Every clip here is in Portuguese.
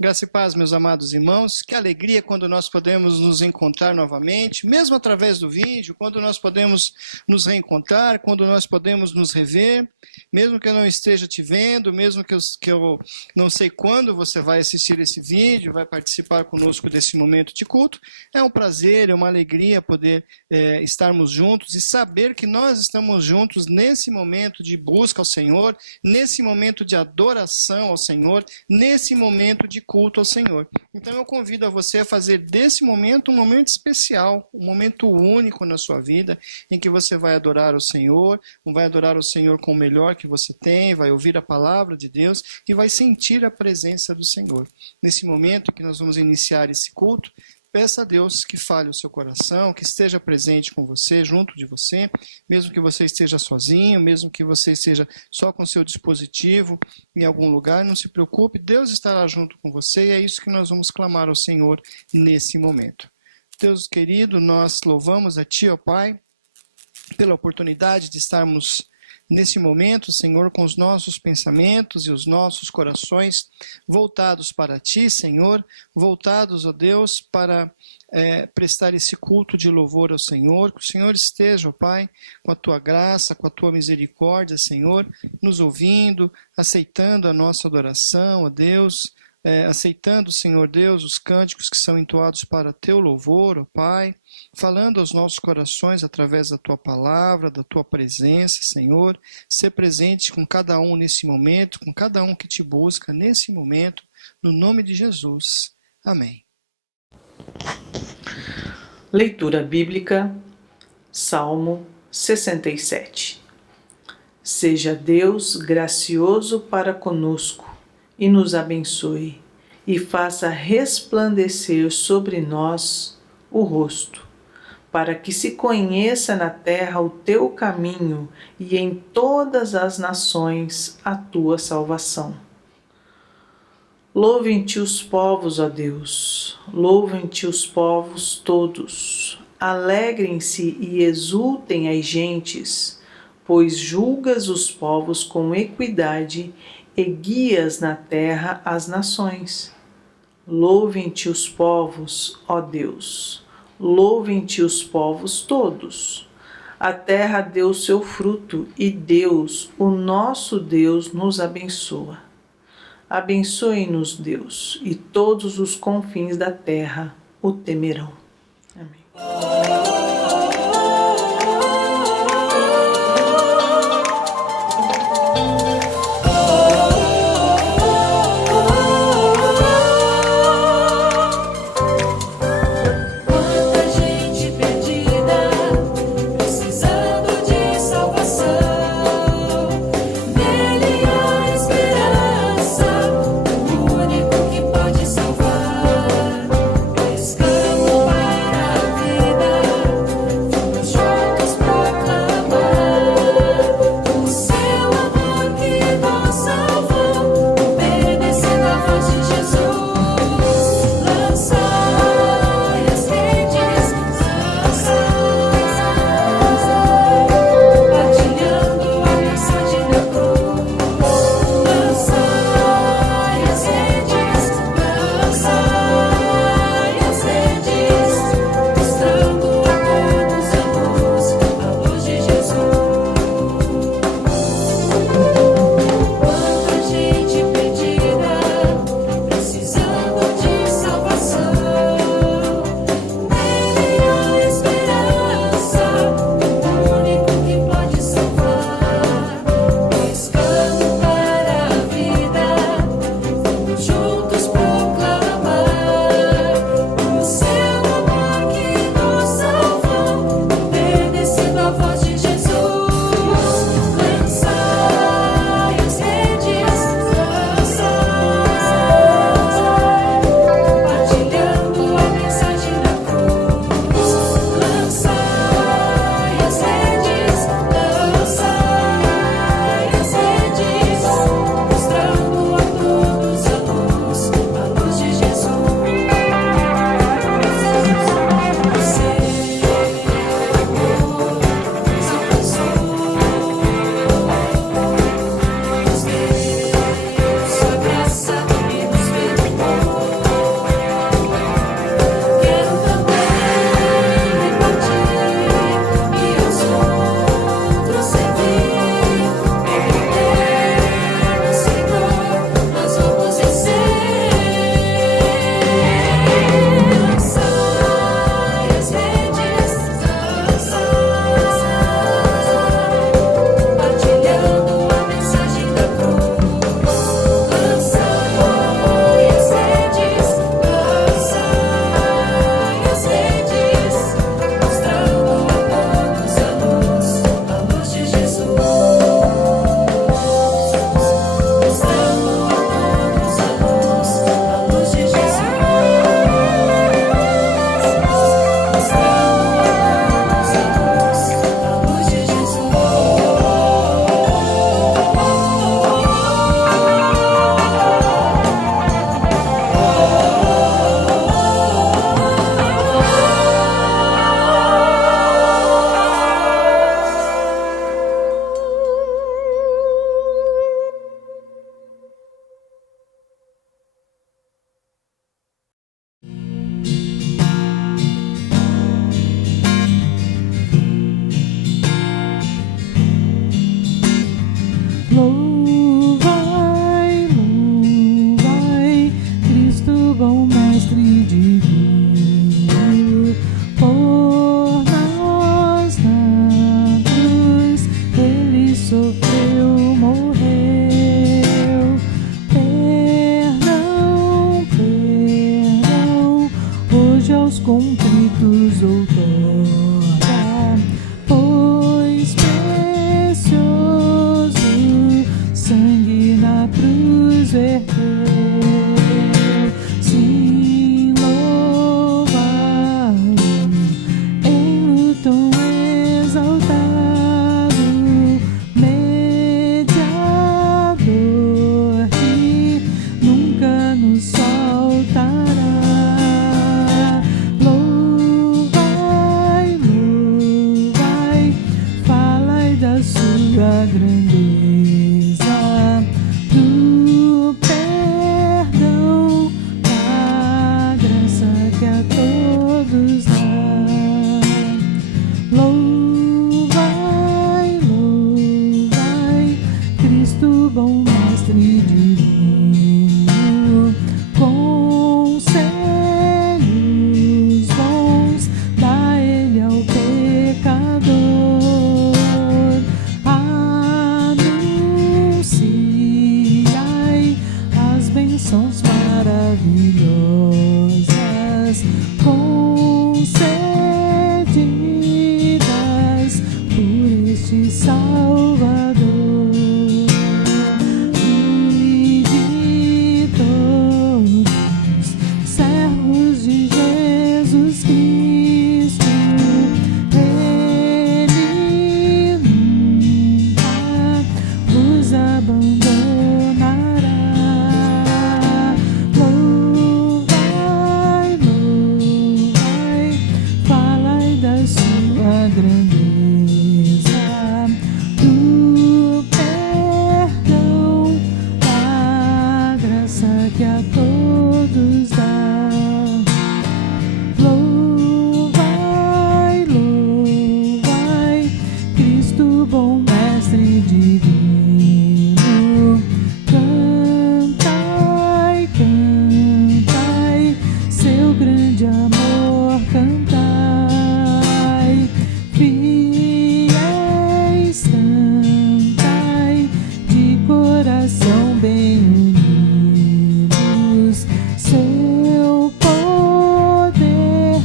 Graça e paz, meus amados irmãos. Que alegria quando nós podemos nos encontrar novamente, mesmo através do vídeo, quando nós podemos nos reencontrar, quando nós podemos nos rever, mesmo que eu não esteja te vendo, mesmo que eu não sei quando você vai assistir esse vídeo, vai participar conosco desse momento de culto. É um prazer, é uma alegria poder estarmos juntos e saber que nós estamos juntos nesse momento de busca ao Senhor, nesse momento de adoração ao Senhor, nesse momento de culto ao Senhor. Então eu convido a você a fazer desse momento um momento especial, um momento único na sua vida, em que você vai adorar o Senhor, vai adorar o Senhor com o melhor que você tem, vai ouvir a palavra de Deus e vai sentir a presença do Senhor. Nesse momento que nós vamos iniciar esse culto, peça a Deus que fale o seu coração, que esteja presente com você, junto de você, mesmo que você esteja sozinho, mesmo que você esteja só com seu dispositivo em algum lugar, não se preocupe, Deus estará junto com você e é isso que nós vamos clamar ao Senhor nesse momento. Deus querido, nós louvamos a Ti, ó Pai, pela oportunidade de estarmos nesse momento, Senhor, com os nossos pensamentos e os nossos corações voltados para Ti, Senhor, voltados, ó Deus, para prestar esse culto de louvor ao Senhor, que o Senhor esteja, ó Pai, com a Tua graça, com a Tua misericórdia, Senhor, nos ouvindo, aceitando a nossa adoração, ó Deus, aceitando, Senhor Deus, os cânticos que são entoados para Teu louvor, ó Pai, falando aos nossos corações através da Tua palavra, da Tua presença, Senhor, ser presente com cada um nesse momento, com cada um que Te busca nesse momento, no nome de Jesus. Amém. Leitura bíblica, Salmo 67. Seja Deus gracioso para conosco e nos abençoe, e faça resplandecer sobre nós o rosto, para que se conheça na terra o teu caminho e em todas as nações a tua salvação. Louvem-te os povos, ó Deus, louvem-te os povos todos, alegrem-se e exultem as gentes, pois julgas os povos com equidade e guias na terra as nações. Louvem-te os povos, ó Deus, louvem-te os povos todos. A terra deu seu fruto e Deus, o nosso Deus, nos abençoa. Abençoe-nos, Deus, e todos os confins da terra o temerão. Amém. Salvar, pescando para a vida. contritos outrora, pois precioso sangue na cruz verteu. Sim, louvai-o em luto exaltado, mediador que nunca nos soltará. Louvai, louvai, falai da sua grandeza, do perdão, da graça que a todos dá. Louvai, louvai, Cristo bom mestre divino, conselhos bons dá ele ao pecador. Anunciai as bênçãos maravilhosas concedidas por este Salvador. E de todos, servos de Jesus Cristo, Ele nunca vos abandonará. Louvai, louvai, falai da sua grandeza, do perdão, da graça que a todos dá. Louvai, louvai, Cristo bom mestre divino, cantai, cantai, seu grande amor cantai, fiéis cantai, de coração bem unidos, seu poder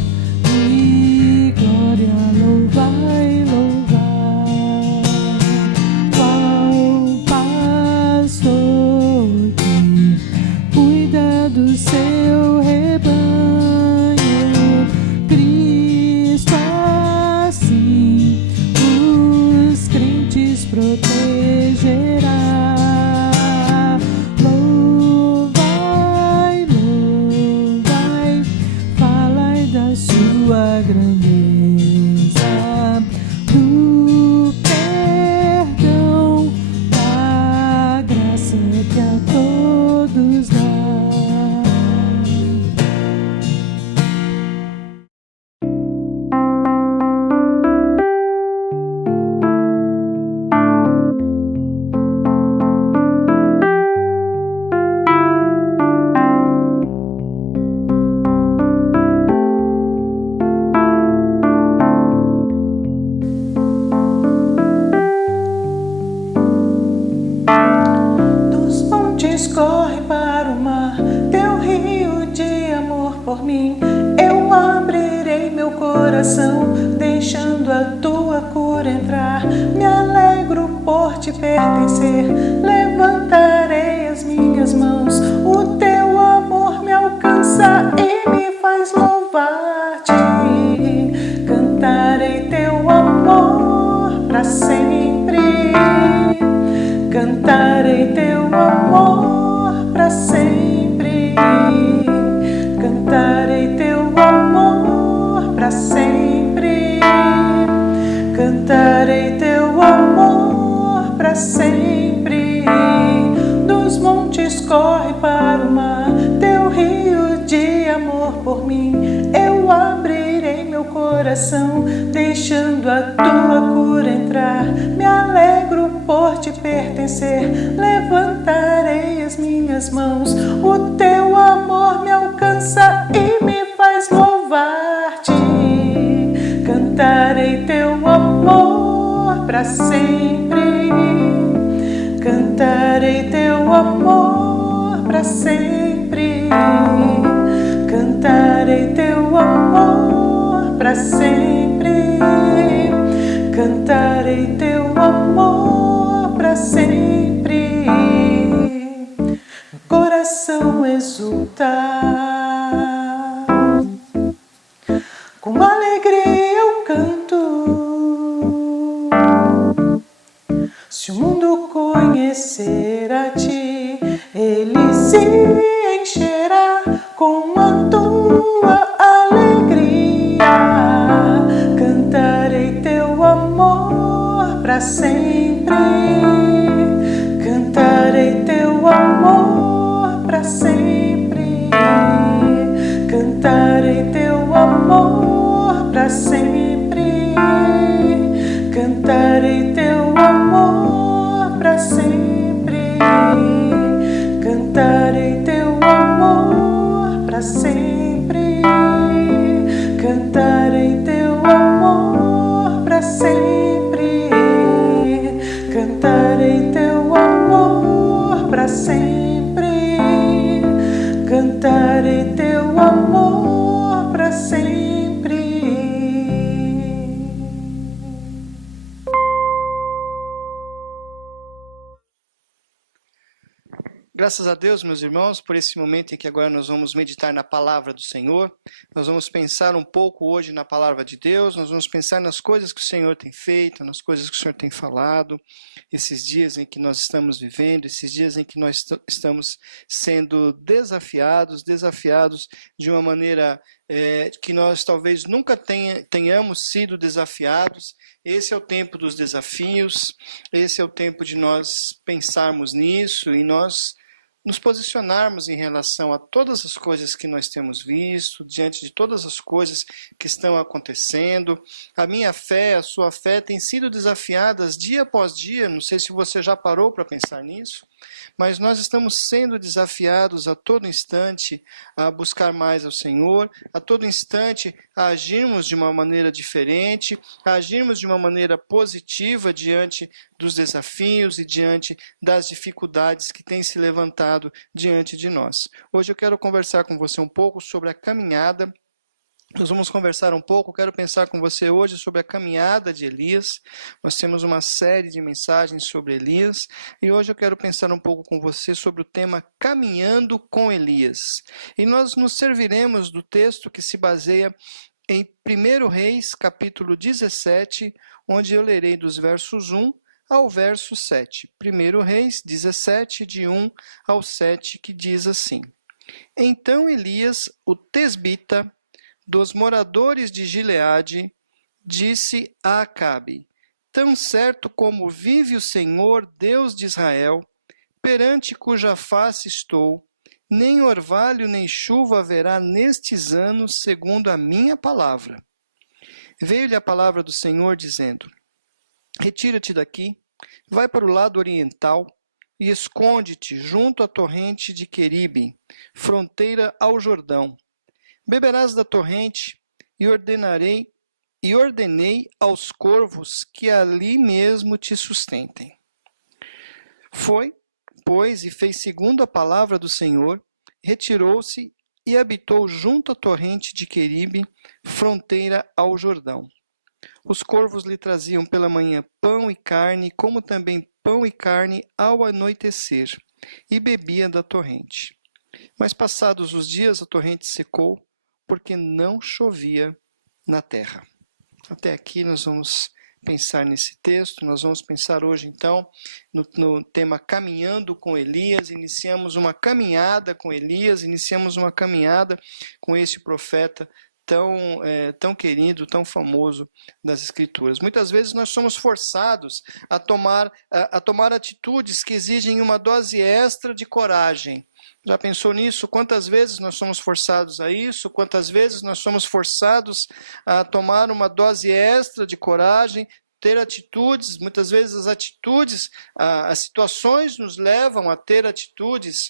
e glória louvai, louvai. Qual pastor que cuida do seu rebanho, Cristo assim os crentes protegerá. Louvai, louvai, falai da sua grandeza, do perdão, da graça que a todos dá. Dos montes corre para o mar, teu rio de amor por mim. Eu abrirei meu coração, deixando a tua cura entrar. Me alegro por te pertencer, levantarei as minhas mãos. O teu amor me alcança e me faz louvar-te. Cantarei teu amor para sempre. Cantarei teu amor para sempre. Cantarei teu amor para sempre. Cantarei teu amor para sempre. Dos montes corre para o mar, teu rio de amor por mim. Eu abrirei meu coração, deixando a tua cura entrar. Me alegro por te pertencer, levantarei as minhas mãos. O teu amor me alcança e me faz louvar-te. Cantarei teu amor para sempre. Cantarei teu amor para sempre. Cantarei teu amor para sempre. Cantarei teu amor para sempre. Meu coração exulta. Com alegria eu canto. Se o mundo conhecer a ti, ele se encherá com a tua alegria. Cantarei teu amor para sempre. Cantarei teu amor para sempre. Cantarei teu amor para sempre. Cantarei teu amor para sempre. Cantarei teu amor para sempre. Cantarei teu amor para sempre. Cantarei teu amor para sempre. Cantarei teu amor para sempre. Graças a Deus, meus irmãos, por esse momento em que agora nós vamos meditar na palavra do Senhor. Nós vamos pensar um pouco hoje na palavra de Deus, nós vamos pensar nas coisas que o Senhor tem feito, nas coisas que o Senhor tem falado, esses dias em que nós estamos vivendo, esses dias em que nós estamos sendo desafiados de uma maneira que nós talvez nunca tenhamos sido desafiados. Esse é o tempo dos desafios, esse é o tempo de nós pensarmos nisso e nós nos posicionarmos em relação a todas as coisas que nós temos visto, diante de todas as coisas que estão acontecendo. A minha fé, a sua fé têm sido desafiadas dia após dia, não sei se você já parou para pensar nisso, mas nós estamos sendo desafiados a todo instante a buscar mais ao Senhor, a todo instante a agirmos de uma maneira diferente, a agirmos de uma maneira positiva diante dos desafios e diante das dificuldades que têm se levantado diante de nós. Hoje eu quero conversar com você um pouco sobre a caminhada. Nós vamos conversar um pouco, quero pensar com você hoje sobre a caminhada de Elias. Nós temos uma série de mensagens sobre Elias e hoje eu quero pensar um pouco com você sobre o tema Caminhando com Elias. E nós nos serviremos do texto que se baseia em 1 Reis, capítulo 17, onde eu lerei dos versos 1 ao verso 7. 1 Reis 17, de 1 ao 7, que diz assim: Então Elias, o tesbita, dos moradores de Gileade, disse a Acabe: Tão certo como vive o Senhor, Deus de Israel, perante cuja face estou, nem orvalho nem chuva haverá nestes anos, segundo a minha palavra. Veio-lhe a palavra do Senhor, dizendo: Retira-te daqui, vai para o lado oriental e esconde-te junto à torrente de Queribe, fronteira ao Jordão. Beberás da torrente e ordenei aos corvos que ali mesmo te sustentem. Foi, pois, e fez segundo a palavra do Senhor, retirou-se e habitou junto à torrente de Queribe, fronteira ao Jordão. Os corvos lhe traziam pela manhã pão e carne, como também pão e carne ao anoitecer, e bebia da torrente. Mas passados os dias a torrente secou, porque não chovia na terra. Até aqui nós vamos pensar nesse texto, nós vamos pensar hoje então no tema Caminhando com Elias. Iniciamos uma caminhada com Elias, iniciamos uma caminhada com esse profeta tão querido, tão famoso das Escrituras. Muitas vezes nós somos forçados a tomar atitudes que exigem uma dose extra de coragem. Já pensou nisso? Quantas vezes nós somos forçados a isso? Quantas vezes nós somos forçados a tomar uma dose extra de coragem, ter atitudes? Muitas vezes as atitudes, as situações nos levam a ter atitudes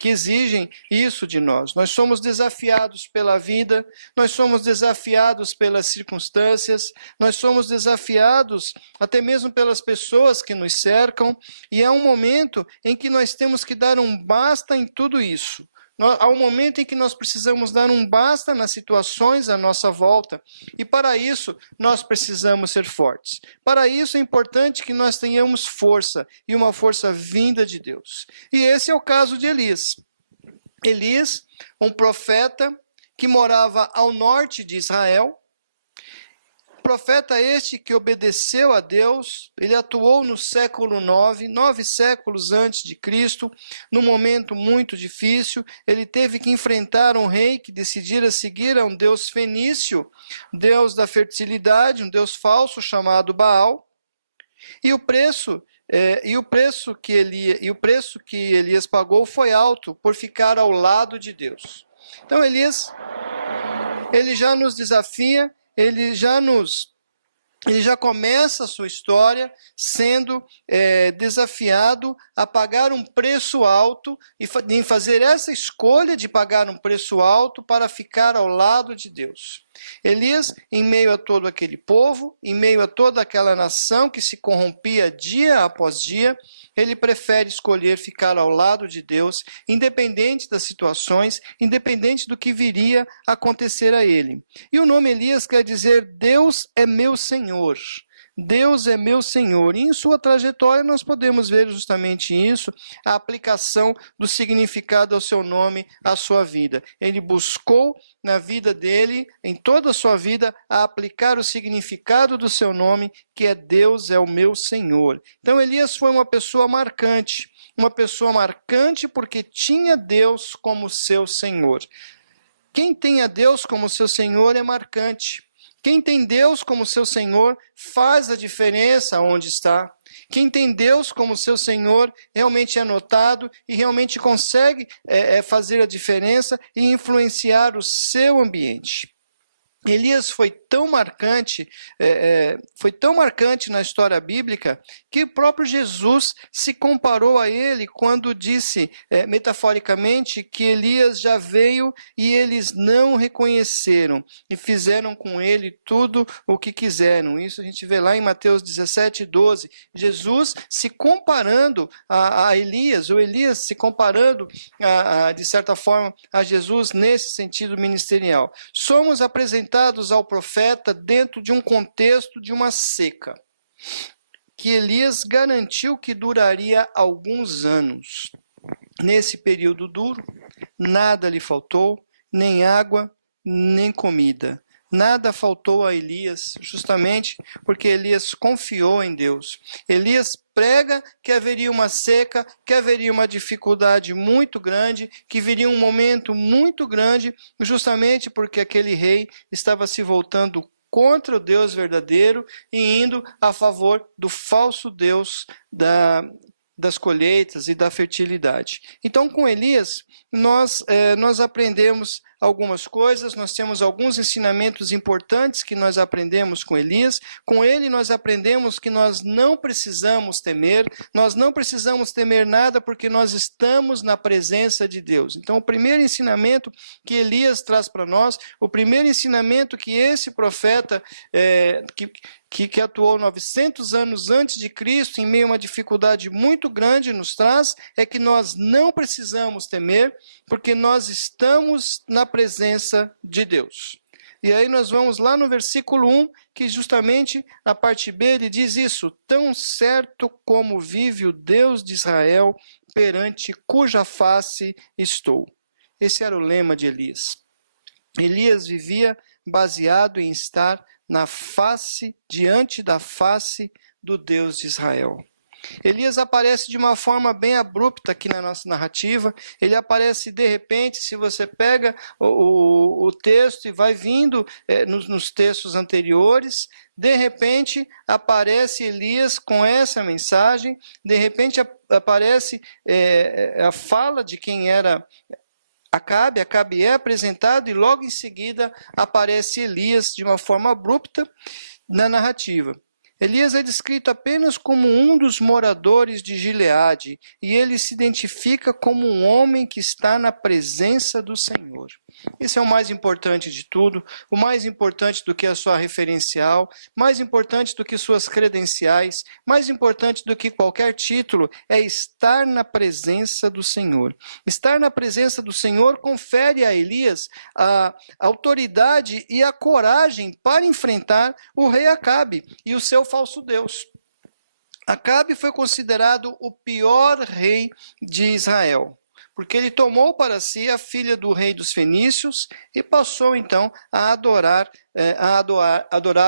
que exigem isso de nós. Nós somos desafiados pela vida, nós somos desafiados pelas circunstâncias, nós somos desafiados até mesmo pelas pessoas que nos cercam, e é um momento em que nós temos que dar um basta em tudo isso. Há um momento em que nós precisamos dar um basta nas situações à nossa volta. E para isso, nós precisamos ser fortes. Para isso, é importante que nós tenhamos força, e uma força vinda de Deus. E esse é o caso de Elias. Elias, um profeta que morava ao norte de Israel, profeta este que obedeceu a Deus, ele atuou no século 9 séculos antes de Cristo, num momento muito difícil. Ele teve que enfrentar um rei que decidira seguir a um deus fenício, deus da fertilidade, um deus falso chamado Baal. E o preço que Elias pagou foi alto por ficar ao lado de Deus. Então Elias, ele já nos desafia, ele já começa a sua história sendo desafiado a pagar um preço alto e em fazer essa escolha de pagar um preço alto para ficar ao lado de Deus. Elias, em meio a todo aquele povo, em meio a toda aquela nação que se corrompia dia após dia, ele prefere escolher ficar ao lado de Deus, independente das situações, independente do que viria a acontecer a ele. E o nome Elias quer dizer Deus é meu Senhor. Deus é meu Senhor. E em sua trajetória nós podemos ver justamente isso, a aplicação do significado ao seu nome, à sua vida. Ele buscou na vida dele, em toda a sua vida, a aplicar o significado do seu nome, que é Deus é o meu Senhor. Então Elias foi uma pessoa marcante porque tinha Deus como seu Senhor. Quem tem a Deus como seu Senhor é marcante. Quem tem Deus como seu Senhor faz a diferença onde está. Quem tem Deus como seu Senhor realmente é notado e realmente consegue fazer a diferença e influenciar o seu ambiente. Elias foi tão marcante na história bíblica que o próprio Jesus se comparou a ele quando disse, metaforicamente, que Elias já veio e eles não reconheceram e fizeram com ele tudo o que quiseram. Isso a gente vê lá em Mateus 17:12. Jesus se comparando a Elias, ou Elias se comparando, de certa forma, a Jesus nesse sentido ministerial. Somos apresentados ao profeta dentro de um contexto de uma seca, que Elias garantiu que duraria alguns anos. Nesse período duro, nada lhe faltou, nem água, nem comida. Nada faltou a Elias, justamente porque Elias confiou em Deus. Elias prega que haveria uma seca, que haveria uma dificuldade muito grande, que viria um momento muito grande, justamente porque aquele rei estava se voltando contra o Deus verdadeiro e indo a favor do falso Deus das colheitas e da fertilidade. Então, com Elias, nós aprendemos algumas coisas, nós temos alguns ensinamentos importantes que nós aprendemos com Elias. Com ele nós aprendemos que nós não precisamos temer nada porque nós estamos na presença de Deus. Então o primeiro ensinamento que Elias traz para nós, o primeiro ensinamento que esse profeta que atuou 900 anos antes de Cristo, em meio a uma dificuldade muito grande, nos traz, é que nós não precisamos temer, porque nós estamos na presença de Deus. E aí nós vamos lá no versículo 1, que justamente na parte B ele diz isso: tão certo como vive o Deus de Israel, perante cuja face estou. Esse era o lema de Elias. Elias vivia baseado em estar diante da face do Deus de Israel. Elias aparece de uma forma bem abrupta aqui na nossa narrativa. Ele aparece de repente, se você pega o texto e vai vindo nos textos anteriores, de repente aparece Elias com essa mensagem, de repente aparece a fala de quem era Acabe é apresentado e logo em seguida aparece Elias de uma forma abrupta na narrativa. Elias é descrito apenas como um dos moradores de Gileade, e ele se identifica como um homem que está na presença do Senhor. Isso é o mais importante de tudo, o mais importante do que a sua referencial, mais importante do que suas credenciais, mais importante do que qualquer título, é estar na presença do Senhor. Estar na presença do Senhor confere a Elias a autoridade e a coragem para enfrentar o rei Acabe e o seu falso Deus. Acabe foi considerado o pior rei de Israel, porque ele tomou para si a filha do rei dos fenícios e passou então a adorar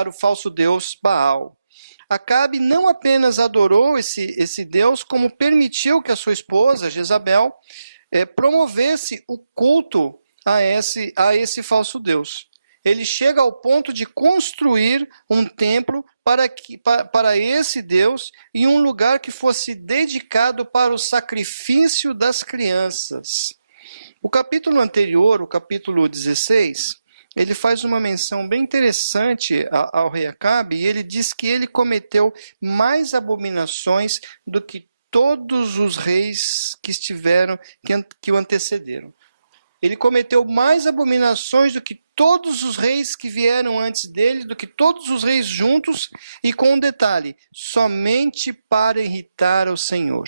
o falso deus Baal. Acabe não apenas adorou esse deus, como permitiu que a sua esposa, Jezabel, promovesse o culto a esse falso deus. Ele chega ao ponto de construir um templo para esse Deus e um lugar que fosse dedicado para o sacrifício das crianças. O capítulo anterior, o capítulo 16, ele faz uma menção bem interessante ao rei Acabe, e ele diz que ele cometeu mais abominações do que todos os reis que o antecederam. Ele cometeu mais abominações do que todos os reis que vieram antes dele, do que todos os reis juntos, e com um detalhe, somente para irritar o Senhor.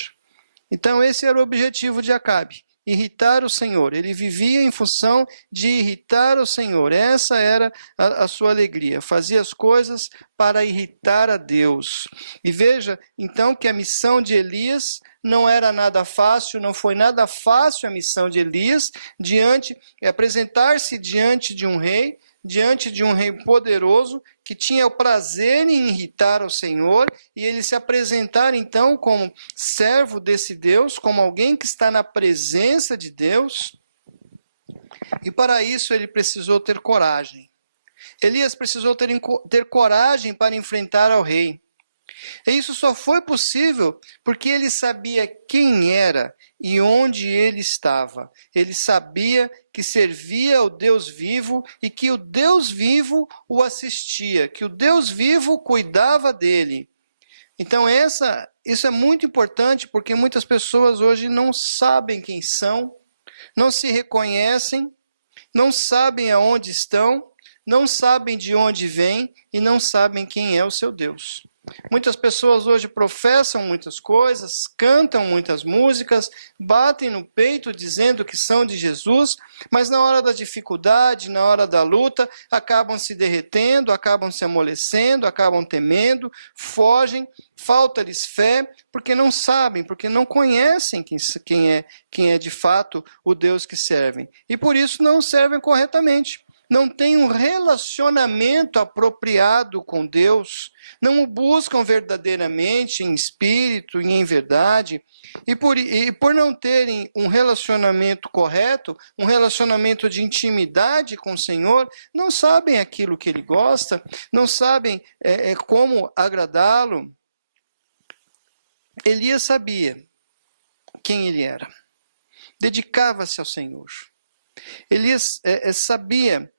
Então esse era o objetivo de Acabe, irritar o Senhor. Ele vivia em função de irritar o Senhor. Essa era a sua alegria. Fazia as coisas para irritar a Deus. E veja, então, que a missão de Elias não era nada fácil, não foi nada fácil a missão de Elias, apresentar-se diante de um rei poderoso, que tinha o prazer em irritar o Senhor, e ele se apresentar então como servo desse Deus, como alguém que está na presença de Deus. E para isso ele precisou ter coragem. Elias precisou ter coragem para enfrentar ao rei. E isso só foi possível porque ele sabia quem era e onde ele estava. Ele sabia que servia ao Deus vivo e que o Deus vivo o assistia, que o Deus vivo cuidava dele. Então isso é muito importante, porque muitas pessoas hoje não sabem quem são, não se reconhecem, não sabem aonde estão, não sabem de onde vêm e não sabem quem é o seu Deus. Muitas pessoas hoje professam muitas coisas, cantam muitas músicas, batem no peito dizendo que são de Jesus, mas na hora da dificuldade, na hora da luta, acabam se derretendo, acabam se amolecendo, acabam temendo, fogem, falta-lhes fé, porque não sabem, porque não conhecem quem é de fato o Deus que servem. E por isso não servem corretamente. Não têm um relacionamento apropriado com Deus, não o buscam verdadeiramente em espírito e em verdade, e por não terem um relacionamento correto, um relacionamento de intimidade com o Senhor, não sabem aquilo que Ele gosta, não sabem como agradá-lo. Elias sabia quem ele era, dedicava-se ao Senhor. Elias sabia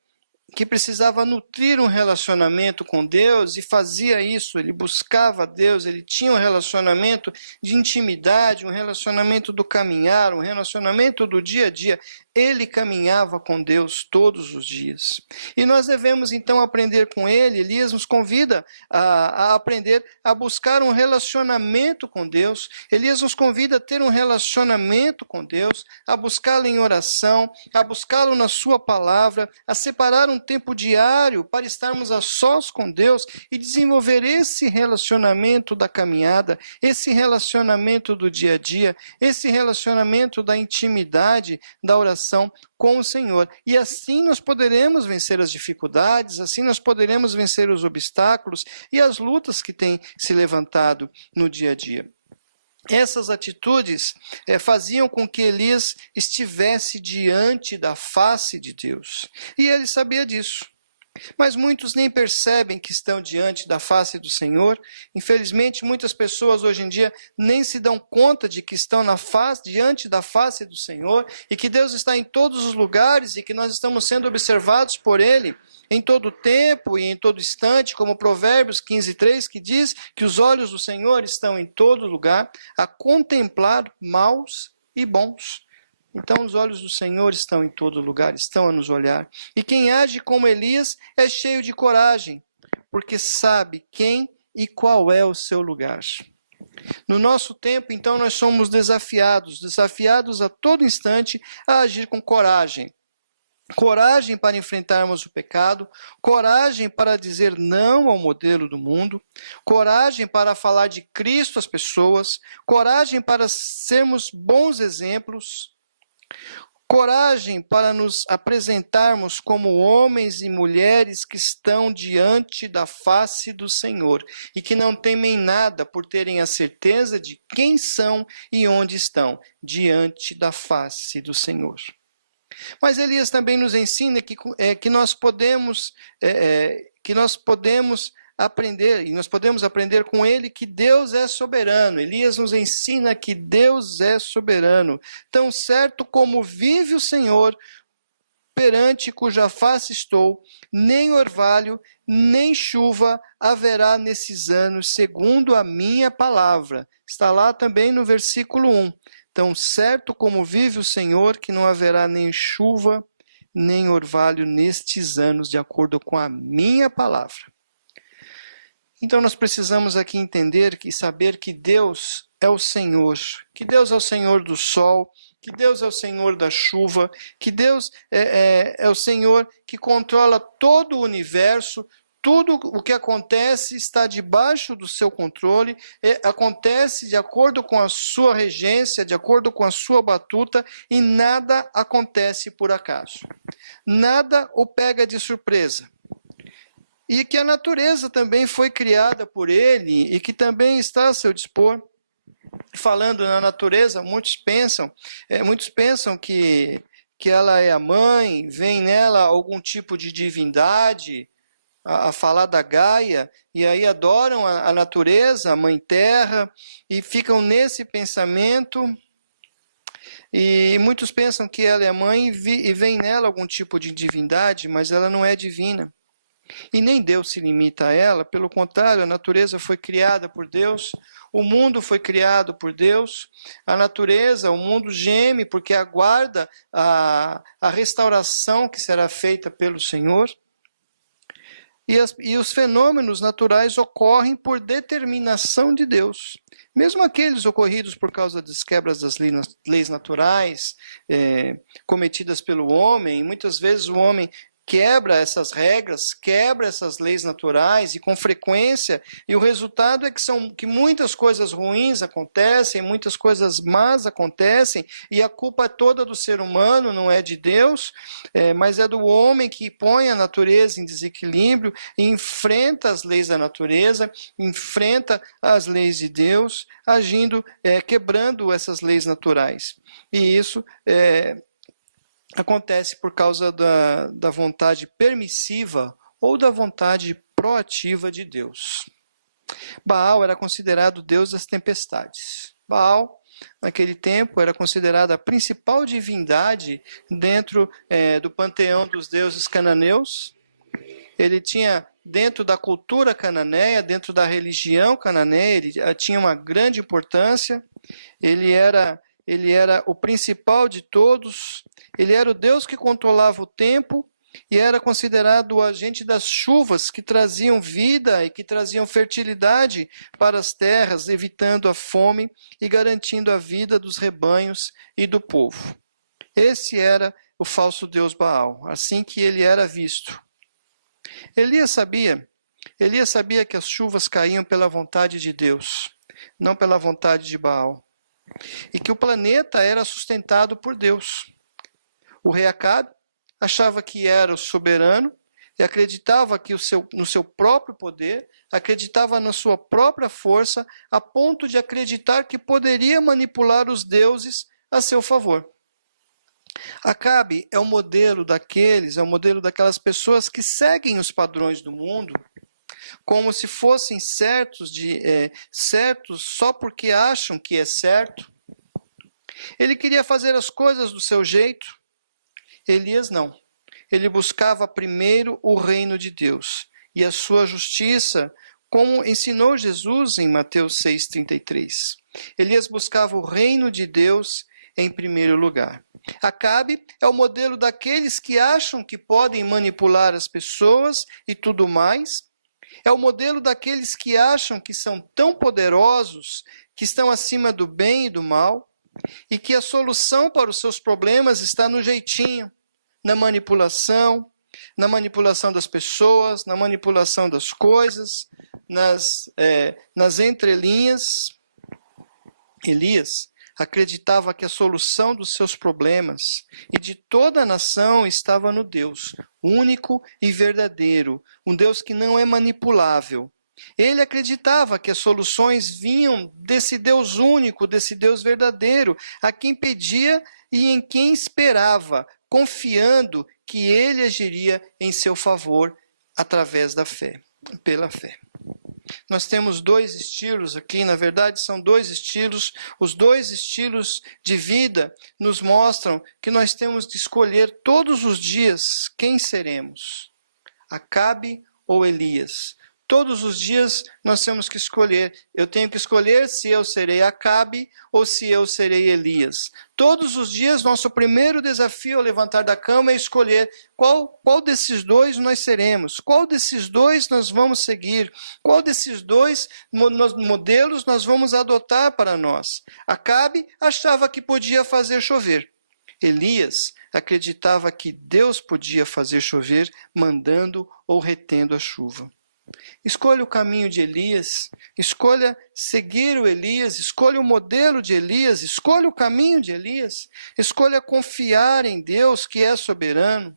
que precisava nutrir um relacionamento com Deus e fazia isso, ele buscava Deus, ele tinha um relacionamento de intimidade, um relacionamento do caminhar, um relacionamento do dia a dia. Ele caminhava com Deus todos os dias. E nós devemos então aprender com ele. Elias nos convida a aprender a buscar um relacionamento com Deus. Elias nos convida a ter um relacionamento com Deus, a buscá-lo em oração, a buscá-lo na sua palavra, a separar um tempo diário para estarmos a sós com Deus e desenvolver esse relacionamento da caminhada, esse relacionamento do dia a dia, esse relacionamento da intimidade, da oração com o Senhor. E assim nós poderemos vencer as dificuldades, assim nós poderemos vencer os obstáculos e as lutas que têm se levantado no dia a dia. Essas atitudes faziam com que Elias estivesse diante da face de Deus. E ele sabia disso. Mas muitos nem percebem que estão diante da face do Senhor. Infelizmente, muitas pessoas hoje em dia nem se dão conta de que estão diante da face do Senhor e que Deus está em todos os lugares e que nós estamos sendo observados por Ele em todo tempo e em todo instante, como Provérbios 15:3, que diz que os olhos do Senhor estão em todo lugar a contemplar maus e bons. Então os olhos do Senhor estão em todo lugar, estão a nos olhar. E quem age como Elias é cheio de coragem, porque sabe quem e qual é o seu lugar. No nosso tempo, então, nós somos desafiados a todo instante a agir com coragem. Coragem para enfrentarmos o pecado, coragem para dizer não ao modelo do mundo, coragem para falar de Cristo às pessoas, coragem para sermos bons exemplos, coragem para nos apresentarmos como homens e mulheres que estão diante da face do Senhor e que não temem nada por terem a certeza de quem são e onde estão, diante da face do Senhor. Mas Elias também nos ensina que nós podemos aprender, e nós podemos aprender com ele que Deus é soberano. Elias nos ensina que Deus é soberano. Tão certo como vive o Senhor, perante cuja face estou, nem orvalho, nem chuva haverá nesses anos, segundo a minha palavra. Está lá também no versículo 1. Tão certo como vive o Senhor, que não haverá nem chuva, nem orvalho nestes anos, de acordo com a minha palavra. Então nós precisamos aqui entender e saber que Deus é o Senhor, que Deus é o Senhor do sol, que Deus é o Senhor da chuva, que Deus é o Senhor que controla todo o universo. Tudo o que acontece está debaixo do seu controle, acontece de acordo com a sua regência, de acordo com a sua batuta, e nada acontece por acaso. Nada o pega de surpresa. E que a natureza também foi criada por ele e que também está a seu dispor. Falando na natureza, muitos pensam que ela é a mãe, vem nela algum tipo de divindade, a falar da Gaia, e aí adoram a natureza, a Mãe Terra, e ficam nesse pensamento. E muitos pensam que ela é a mãe e vem nela algum tipo de divindade, mas ela não é divina. E nem Deus se limita a ela, pelo contrário, a natureza foi criada por Deus, o mundo foi criado por Deus, a natureza, o mundo geme porque aguarda a restauração que será feita pelo Senhor. E os fenômenos naturais ocorrem por determinação de Deus. Mesmo aqueles ocorridos por causa das quebras das leis naturais, cometidas pelo homem, muitas vezes o homem quebra essas regras, quebra essas leis naturais e com frequência, e o resultado é que muitas coisas ruins acontecem, muitas coisas más acontecem, e a culpa é toda do ser humano, não é de Deus, mas é do homem que põe a natureza em desequilíbrio e enfrenta as leis da natureza, enfrenta as leis de Deus, agindo, quebrando essas leis naturais. E isso acontece por causa da vontade permissiva ou da vontade proativa de Deus. Baal era considerado deus das tempestades. Baal, naquele tempo, era considerada a principal divindade dentro do panteão dos deuses cananeus. Ele tinha, dentro da cultura cananeia, dentro da religião cananeia, ele tinha uma grande importância. Ele era o principal de todos, ele era o Deus que controlava o tempo e era considerado o agente das chuvas que traziam vida e que traziam fertilidade para as terras, evitando a fome e garantindo a vida dos rebanhos e do povo. Esse era o falso deus Baal, assim que ele era visto. Elias sabia que as chuvas caíam pela vontade de Deus, não pela vontade de Baal. E que o planeta era sustentado por Deus. O rei Acabe achava que era o soberano e acreditava que no seu próprio poder, acreditava na sua própria força, a ponto de acreditar que poderia manipular os deuses a seu favor. Acabe é o modelo daquelas pessoas que seguem os padrões do mundo, como se fossem certos só porque acham que é certo. Ele queria fazer as coisas do seu jeito. Elias não. Ele buscava primeiro o reino de Deus e a sua justiça, como ensinou Jesus em Mateus 6,33. Elias buscava o reino de Deus em primeiro lugar. Acabe é o modelo daqueles que acham que podem manipular as pessoas e tudo mais. É o modelo daqueles que acham que são tão poderosos, que estão acima do bem e do mal, e que a solução para os seus problemas está no jeitinho, na manipulação das pessoas, na manipulação das coisas, nas entrelinhas. Elias acreditava que a solução dos seus problemas e de toda a nação estava no Deus, único e verdadeiro, um Deus que não é manipulável. Ele acreditava que as soluções vinham desse Deus único, desse Deus verdadeiro, a quem pedia e em quem esperava, confiando que ele agiria em seu favor através da fé, pela fé. Nós temos dois estilos aqui, na verdade são dois estilos. Os dois estilos de vida nos mostram que nós temos de escolher todos os dias quem seremos, Acabe ou Elias. Todos os dias nós temos que escolher. Eu tenho que escolher se eu serei Acabe ou se eu serei Elias. Todos os dias, nosso primeiro desafio ao levantar da cama é escolher qual desses dois nós seremos, qual desses dois nós vamos seguir, qual desses dois modelos nós vamos adotar para nós. Acabe achava que podia fazer chover. Elias acreditava que Deus podia fazer chover mandando ou retendo a chuva. Escolha o caminho de Elias, escolha seguir o Elias, escolha o modelo de Elias, escolha o caminho de Elias, escolha confiar em Deus que é soberano.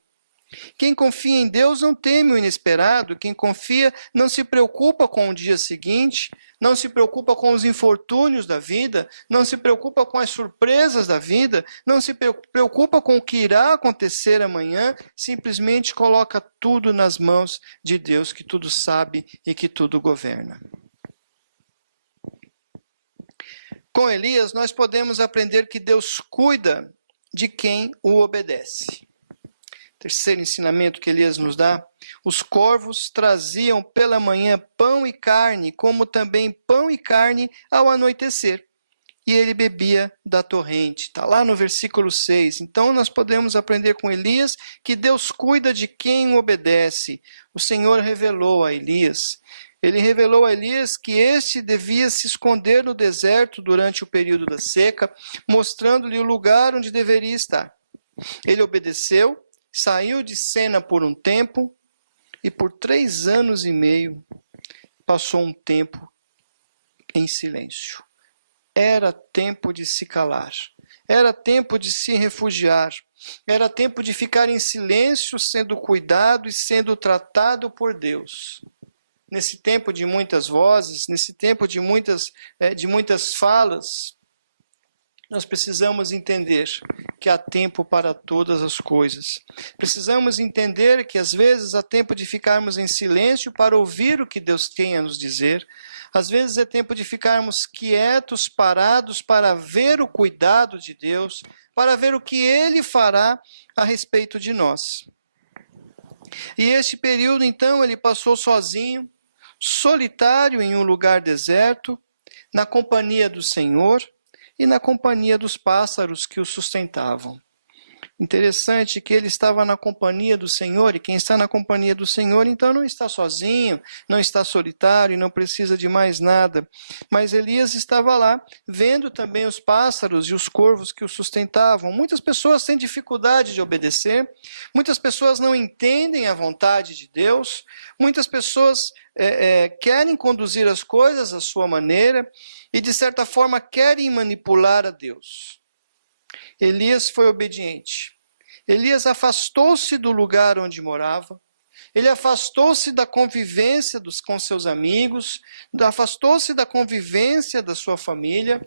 Quem confia em Deus não teme o inesperado, quem confia não se preocupa com o dia seguinte, não se preocupa com os infortúnios da vida, não se preocupa com as surpresas da vida, não se preocupa com o que irá acontecer amanhã, simplesmente coloca tudo nas mãos de Deus, que tudo sabe e que tudo governa. Com Elias, nós podemos aprender que Deus cuida de quem o obedece. Terceiro ensinamento que Elias nos dá: os corvos traziam pela manhã pão e carne, como também pão e carne ao anoitecer. E ele bebia da torrente. Está lá no versículo 6. Então nós podemos aprender com Elias que Deus cuida de quem obedece. O Senhor revelou a Elias. Ele revelou a Elias que este devia se esconder no deserto durante o período da seca, mostrando-lhe o lugar onde deveria estar. Ele obedeceu, saiu de cena por um tempo e por 3 anos e meio passou um tempo em silêncio. Era tempo de se calar, era tempo de se refugiar, era tempo de ficar em silêncio, sendo cuidado e sendo tratado por Deus. Nesse tempo de muitas vozes, nesse tempo de muitas falas, nós precisamos entender que há tempo para todas as coisas. Precisamos entender que às vezes há tempo de ficarmos em silêncio para ouvir o que Deus tem a nos dizer. Às vezes é tempo de ficarmos quietos, parados, para ver o cuidado de Deus, para ver o que Ele fará a respeito de nós. E este período, então, ele passou sozinho, solitário em um lugar deserto, na companhia do Senhor e na companhia dos pássaros que o sustentavam. Interessante que ele estava na companhia do Senhor, e quem está na companhia do Senhor, então não está sozinho, não está solitário, não precisa de mais nada. Mas Elias estava lá, vendo também os pássaros e os corvos que o sustentavam. Muitas pessoas têm dificuldade de obedecer, muitas pessoas não entendem a vontade de Deus, muitas pessoas querem conduzir as coisas à sua maneira e, de certa forma, querem manipular a Deus. Elias foi obediente. Elias afastou-se do lugar onde morava. Ele afastou-se da convivência com seus amigos, afastou-se da convivência da sua família,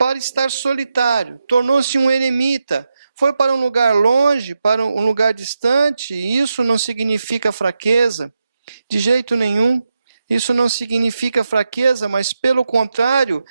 para estar solitário, tornou-se um eremita, foi para um lugar longe, para um lugar distante, e isso não significa fraqueza, de jeito nenhum. Isso não significa fraqueza, mas pelo contrário,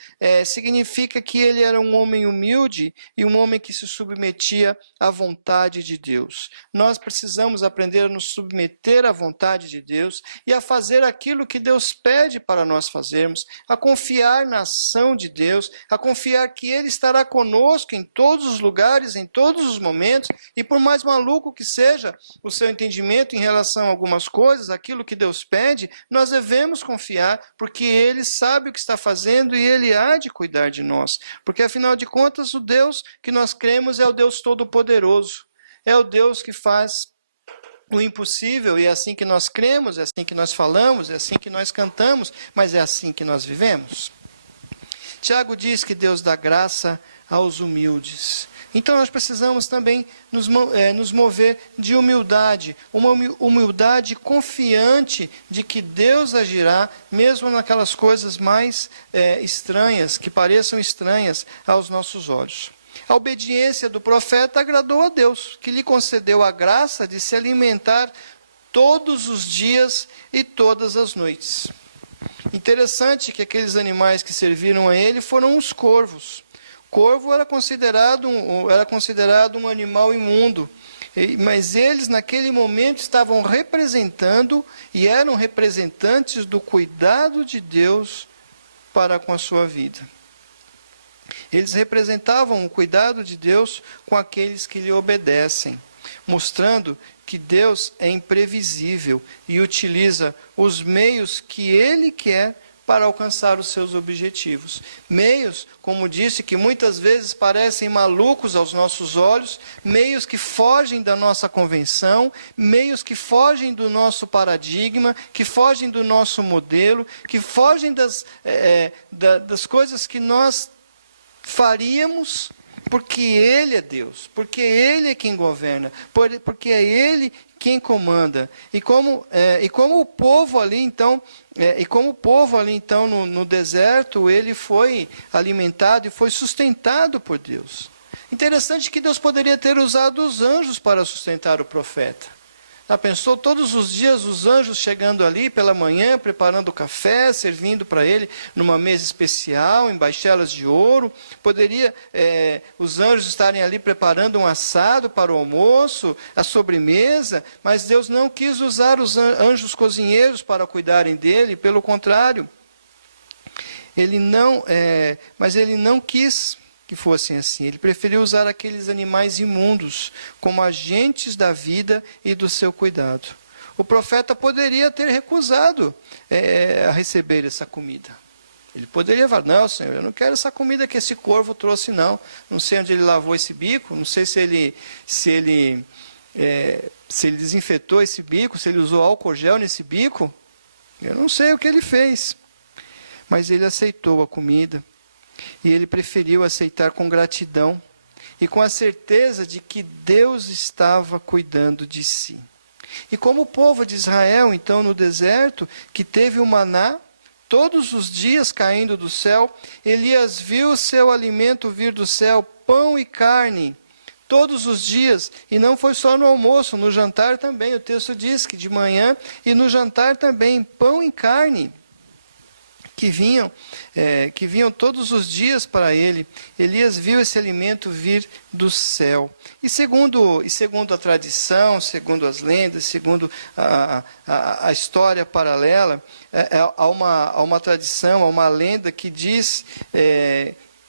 significa que ele era um homem humilde e um homem que se submetia à vontade de Deus. Nós precisamos aprender a nos submeter à vontade de Deus e a fazer aquilo que Deus pede para nós fazermos, a confiar na ação de Deus, a confiar que Ele estará conosco em todos os lugares, em todos os momentos, e por mais maluco que seja o seu entendimento em relação a algumas coisas, aquilo que Deus pede, nós devemos confiar, porque Ele sabe o que está fazendo e Ele há de cuidar de nós. Porque, afinal de contas, o Deus que nós cremos é o Deus Todo-Poderoso. É o Deus que faz o impossível, e é assim que nós cremos, é assim que nós falamos, é assim que nós cantamos, mas é assim que nós vivemos. Tiago diz que Deus dá graça aos humildes. Então nós precisamos também nos mover de humildade, uma humildade confiante de que Deus agirá, mesmo naquelas coisas mais estranhas, que pareçam estranhas aos nossos olhos. A obediência do profeta agradou a Deus, que lhe concedeu a graça de se alimentar todos os dias e todas as noites. Interessante que aqueles animais que serviram a ele foram os corvos. Corvo era considerado um animal imundo, mas eles naquele momento estavam representando e eram representantes do cuidado de Deus para com a sua vida. Eles representavam o cuidado de Deus com aqueles que lhe obedecem, mostrando que Deus é imprevisível e utiliza os meios que Ele quer para alcançar os seus objetivos. Meios, como disse, que muitas vezes parecem malucos aos nossos olhos, meios que fogem da nossa convenção, meios que fogem do nosso paradigma, que fogem do nosso modelo, que fogem das coisas que nós faríamos, porque Ele é Deus, porque Ele é quem governa, porque é Ele quem comanda. E como o povo ali então, no deserto, ele foi alimentado e foi sustentado por Deus. Interessante que Deus poderia ter usado os anjos para sustentar o profeta. Já pensou todos os dias os anjos chegando ali pela manhã, preparando o café, servindo para ele numa mesa especial, em baixelas de ouro. Poderia os anjos estarem ali preparando um assado para o almoço, a sobremesa, mas Deus não quis usar os anjos cozinheiros para cuidarem dele, pelo contrário. Ele não quis que fossem assim. Ele preferiu usar aqueles animais imundos como agentes da vida e do seu cuidado. O profeta poderia ter recusado a receber essa comida. Ele poderia falar: não, Senhor, eu não quero essa comida que esse corvo trouxe, não. Não sei onde ele lavou esse bico, não sei se ele desinfetou esse bico, se ele usou álcool gel nesse bico. Eu não sei o que ele fez. Mas ele aceitou a comida. E ele preferiu aceitar com gratidão e com a certeza de que Deus estava cuidando de si. E como o povo de Israel, então, no deserto, que teve o maná todos os dias caindo do céu, Elias viu o seu alimento vir do céu, pão e carne, todos os dias. E não foi só no almoço, no jantar também. O texto diz que de manhã e no jantar também, pão e carne, que vinham todos os dias para ele. Elias viu esse alimento vir do céu. E segundo a tradição, segundo as lendas, segundo a história paralela, há uma tradição, há uma lenda que diz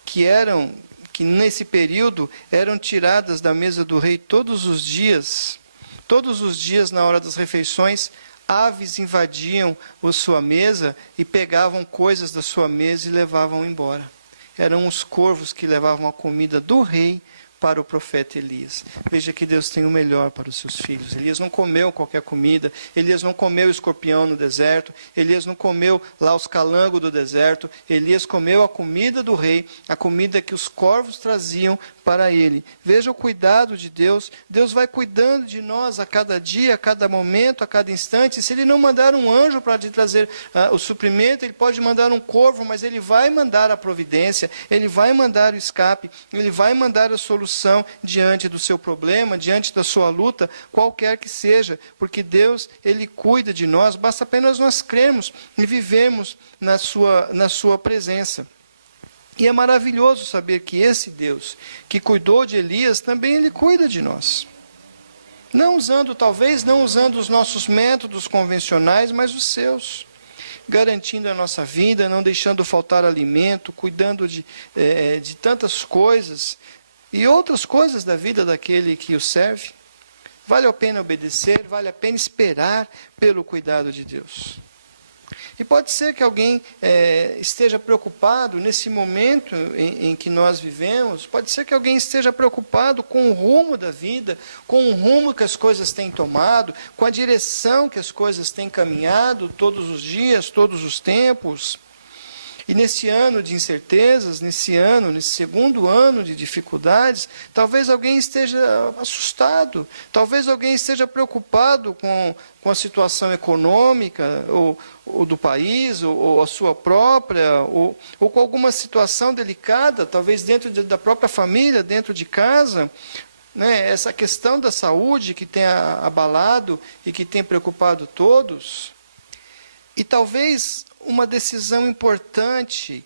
que nesse período eram tiradas da mesa do rei todos os dias na hora das refeições. Aves invadiam a sua mesa e pegavam coisas da sua mesa e levavam embora. Eram os corvos que levavam a comida do rei para o profeta Elias. Veja que Deus tem o melhor para os seus filhos. Elias não comeu qualquer comida, Elias não comeu escorpião no deserto, Elias não comeu lá os calangos do deserto, Elias comeu a comida do rei, a comida que os corvos traziam para ele. Veja o cuidado de Deus. Deus vai cuidando de nós a cada dia, a cada momento, a cada instante. Se Ele não mandar um anjo para te trazer o suprimento, Ele pode mandar um corvo, mas Ele vai mandar a providência, Ele vai mandar o escape, Ele vai mandar a solução diante do seu problema, diante da sua luta, qualquer que seja, porque Deus, Ele cuida de nós, basta apenas nós crermos e vivemos na sua presença. E é maravilhoso saber que esse Deus, que cuidou de Elias, também Ele cuida de nós. Talvez não usando os nossos métodos convencionais, mas os seus. Garantindo a nossa vida, não deixando faltar alimento, cuidando de tantas coisas e outras coisas da vida daquele que o serve. Vale a pena obedecer, vale a pena esperar pelo cuidado de Deus. E pode ser que alguém esteja preocupado nesse momento em que nós vivemos, pode ser que alguém esteja preocupado com o rumo da vida, com o rumo que as coisas têm tomado, com a direção que as coisas têm caminhado todos os dias, todos os tempos. E nesse ano de incertezas, nesse segundo ano de dificuldades, talvez alguém esteja assustado, talvez alguém esteja preocupado com a situação econômica ou do país, ou a sua própria, ou com alguma situação delicada, talvez dentro da própria família, dentro de casa. Essa questão da saúde que tem abalado e que tem preocupado todos. E talvez uma decisão importante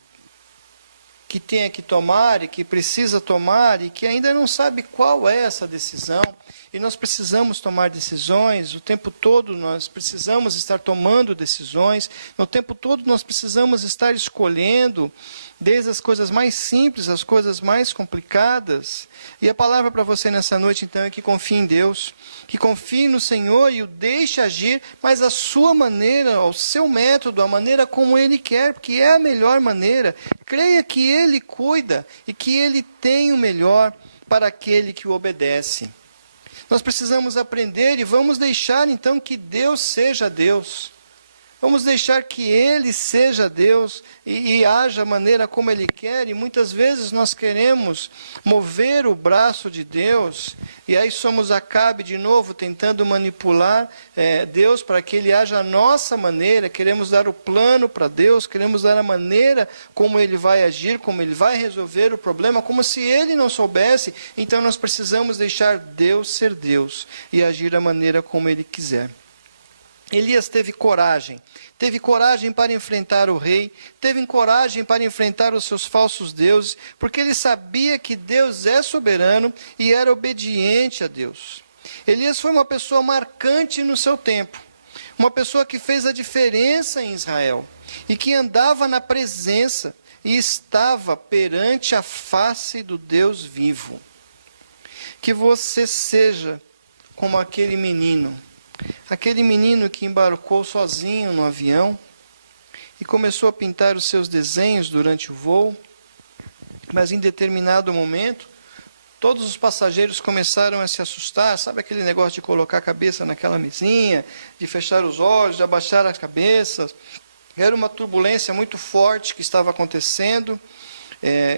que tenha que tomar e que precisa tomar e que ainda não sabe qual é essa decisão. E nós precisamos tomar decisões, o tempo todo nós precisamos estar tomando decisões, no tempo todo nós precisamos estar escolhendo, desde as coisas mais simples às coisas mais complicadas. E a palavra para você nessa noite então é que confie em Deus, que confie no Senhor e o deixe agir, mas a sua maneira, o seu método, a maneira como Ele quer, porque é a melhor maneira. Creia que Ele cuida e que Ele tem o melhor para aquele que o obedece. Nós precisamos aprender e vamos deixar então que Deus seja Deus. Vamos deixar que Ele seja Deus e haja a maneira como Ele quer. E muitas vezes nós queremos mover o braço de Deus. E aí somos Acabe de novo tentando manipular Deus para que Ele haja a nossa maneira. Queremos dar o plano para Deus, queremos dar a maneira como Ele vai agir, como Ele vai resolver o problema, como se Ele não soubesse. Então nós precisamos deixar Deus ser Deus e agir da maneira como Ele quiser. Elias teve coragem para enfrentar o rei, teve coragem para enfrentar os seus falsos deuses, porque ele sabia que Deus é soberano e era obediente a Deus. Elias foi uma pessoa marcante no seu tempo, uma pessoa que fez a diferença em Israel e que andava na presença e estava perante a face do Deus vivo. Que você seja como aquele menino que embarcou sozinho no avião e começou a pintar os seus desenhos durante o voo, mas em determinado momento, todos os passageiros começaram a se assustar. Sabe aquele negócio de colocar a cabeça naquela mesinha, de fechar os olhos, de abaixar as cabeças? Era uma turbulência muito forte que estava acontecendo.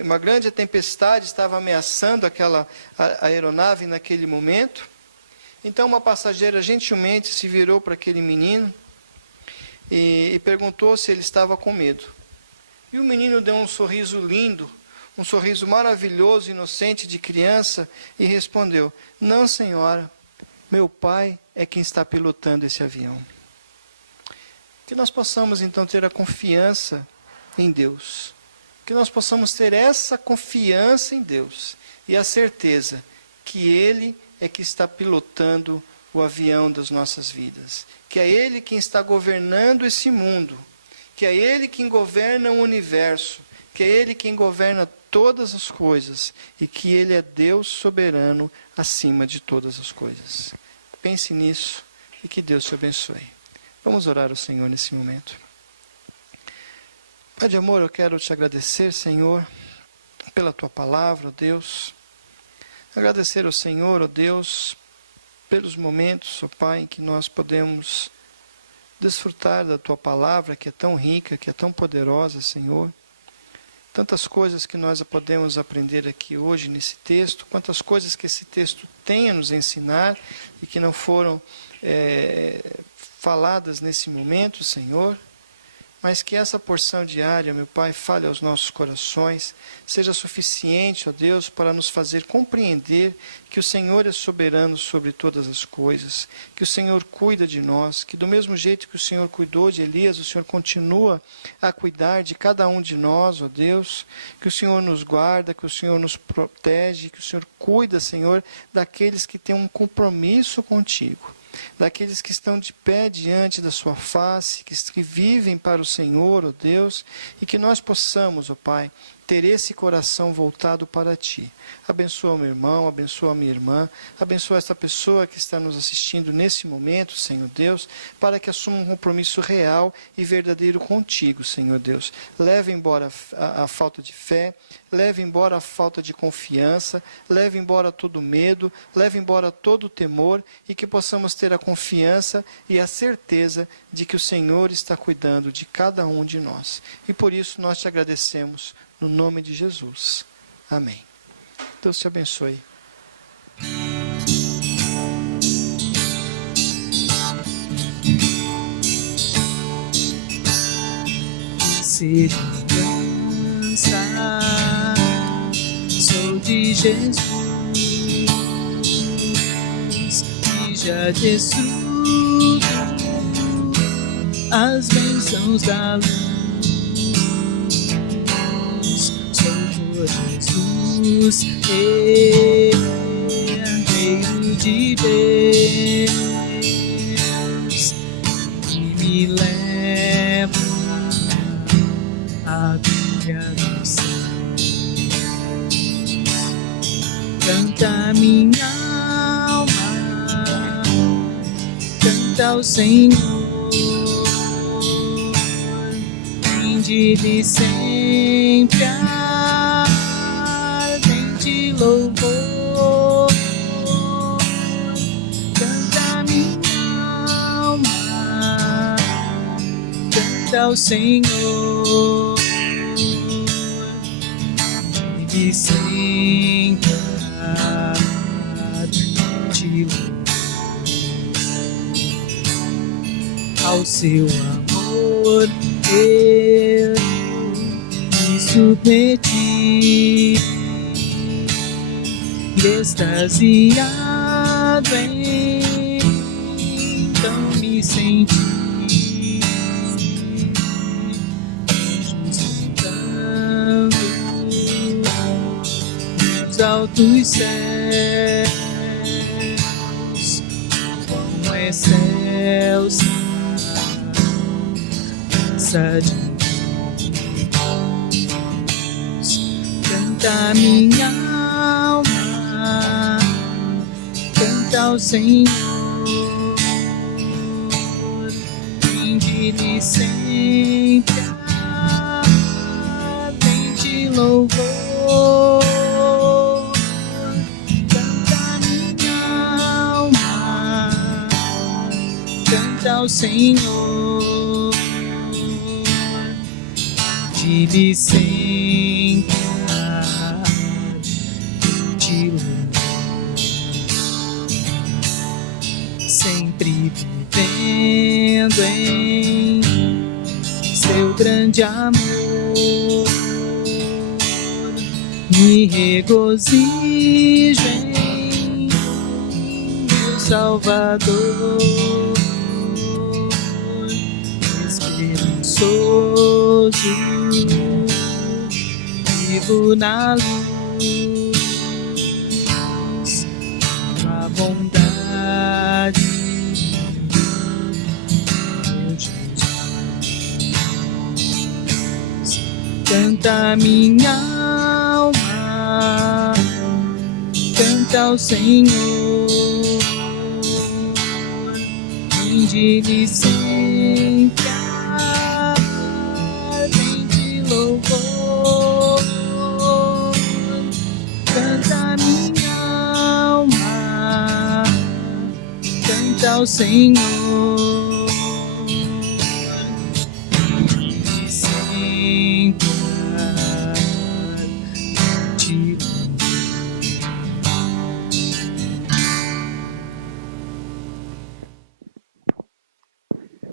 Uma grande tempestade estava ameaçando aquela aeronave naquele momento. Então uma passageira gentilmente se virou para aquele menino e perguntou se ele estava com medo. E o menino deu um sorriso lindo, um sorriso maravilhoso, inocente de criança, e respondeu: "Não, senhora, meu pai é quem está pilotando esse avião." Que nós possamos então ter a confiança em Deus. Que nós possamos ter essa confiança em Deus e a certeza que Ele é que está pilotando o avião das nossas vidas, que é Ele quem está governando esse mundo, que é Ele quem governa o universo, que é Ele quem governa todas as coisas e que Ele é Deus soberano acima de todas as coisas. Pense nisso e que Deus te abençoe. Vamos orar ao Senhor nesse momento. Pai de amor, eu quero te agradecer, Senhor, pela Tua palavra, Deus. Agradecer ao Senhor, ó Deus, pelos momentos, ó Pai, em que nós podemos desfrutar da Tua palavra, que é tão rica, que é tão poderosa, Senhor. Tantas coisas que nós podemos aprender aqui hoje nesse texto, quantas coisas que esse texto tem a nos ensinar e que não foram faladas nesse momento, Senhor. Mas que essa porção diária, meu Pai, fale aos nossos corações, seja suficiente, ó Deus, para nos fazer compreender que o Senhor é soberano sobre todas as coisas, que o Senhor cuida de nós, que do mesmo jeito que o Senhor cuidou de Elias, o Senhor continua a cuidar de cada um de nós, ó Deus, que o Senhor nos guarda, que o Senhor nos protege, que o Senhor cuida, Senhor, daqueles que têm um compromisso contigo, daqueles que estão de pé diante da sua face, que vivem para o Senhor, ó Deus, e que nós possamos, ó Pai, ter esse coração voltado para Ti. Abençoa o meu irmão, abençoa a minha irmã, abençoa esta pessoa que está nos assistindo nesse momento, Senhor Deus, para que assuma um compromisso real e verdadeiro contigo, Senhor Deus. Leve embora a falta de fé, leve embora a falta de confiança, leve embora todo medo, leve embora todo temor e que possamos ter a confiança e a certeza de que o Senhor está cuidando de cada um de nós. E por isso nós te agradecemos no nome de Jesus. Amém. Deus te abençoe. Segurança, sou de Jesus e já desfruto as bênçãos da luz. Jesus, Herdeiro de Deus, que me leva à glória do céu. Canta minha alma, canta ao Senhor, rende-lhe sempre louvor. Canta minha alma, canta ao Senhor, e sempre te louvo. Ao seu amor eu me submeti, extasiado então me senti, sustentando nos altos céus, como excelsa graça de Deus. Canta minha alma, canta ao Senhor, rende-lhe sempre ardente louvor. Canta minha alma, canta ao Senhor, rende-lhe sempre ardente louvor. Sempre vivendo em seu grande amor, me regozijo em meu Salvador, esperançoso, vivo na luz, na bondade. Canta minha alma, canta ao Senhor, rende-lhe sempre ardente louvor. Canta minha canta ao Senhor. E sem parar te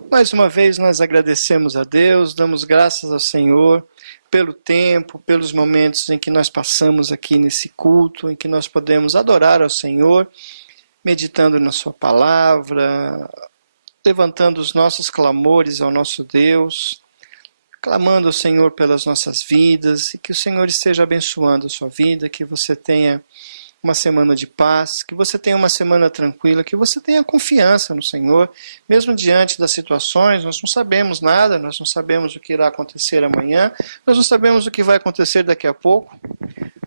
Mais uma vez nós agradecemos a Deus, damos graças ao Senhor pelo tempo, pelos momentos em que nós passamos aqui nesse culto, em que nós podemos adorar ao Senhor, meditando na sua palavra, levantando os nossos clamores ao nosso Deus, clamando ao Senhor pelas nossas vidas, e que o Senhor esteja abençoando a sua vida, que você tenha uma semana de paz, que você tenha uma semana tranquila, que você tenha confiança no Senhor, mesmo diante das situações. Nós não sabemos nada, nós não sabemos o que irá acontecer amanhã, nós não sabemos o que vai acontecer daqui a pouco,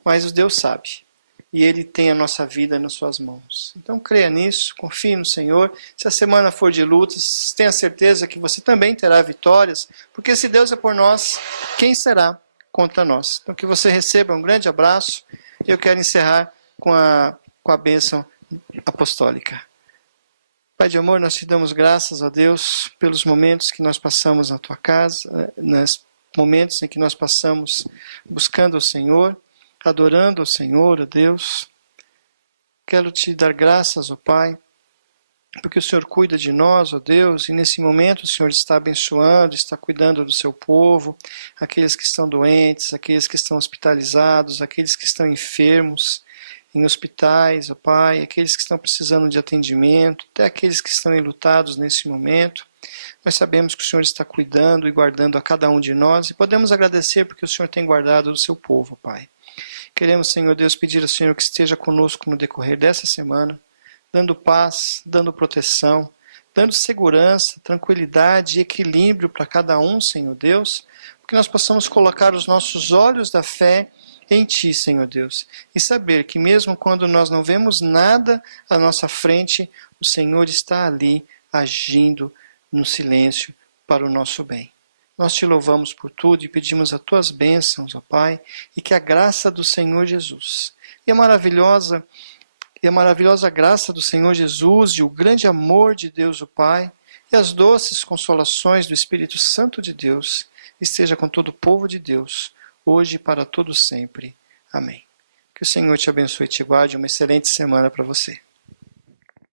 mas Deus sabe. E Ele tem a nossa vida nas suas mãos. Então creia nisso, confie no Senhor. Se a semana for de lutas, tenha certeza que você também terá vitórias, porque se Deus é por nós, quem será contra nós? Então que você receba um grande abraço, e eu quero encerrar com a bênção apostólica. Pai de amor, nós te damos graças a Deus pelos momentos que nós passamos na tua casa, nos momentos em que nós passamos buscando o Senhor, adorando o Senhor, ó Deus. Quero te dar graças, ó Pai, porque o Senhor cuida de nós, ó Deus, e nesse momento o Senhor está abençoando, está cuidando do seu povo, aqueles que estão doentes, aqueles que estão hospitalizados, aqueles que estão enfermos, em hospitais, ó Pai, aqueles que estão precisando de atendimento, até aqueles que estão enlutados nesse momento. Nós sabemos que o Senhor está cuidando e guardando a cada um de nós, e podemos agradecer porque o Senhor tem guardado o seu povo, Pai. Queremos, Senhor Deus, pedir ao Senhor que esteja conosco no decorrer dessa semana, dando paz, dando proteção, dando segurança, tranquilidade e equilíbrio para cada um, Senhor Deus, que nós possamos colocar os nossos olhos da fé em Ti, Senhor Deus, e saber que mesmo quando nós não vemos nada à nossa frente, o Senhor está ali agindo no silêncio para o nosso bem. Nós Te louvamos por tudo e pedimos as Tuas bênçãos, ó Pai, e que a graça do Senhor Jesus e a maravilhosa graça do Senhor Jesus e o grande amor de Deus o Pai e as doces consolações do Espírito Santo de Deus esteja com todo o povo de Deus, hoje e para todo sempre. Amém. Que o Senhor te abençoe e te guarde. Uma excelente semana para você.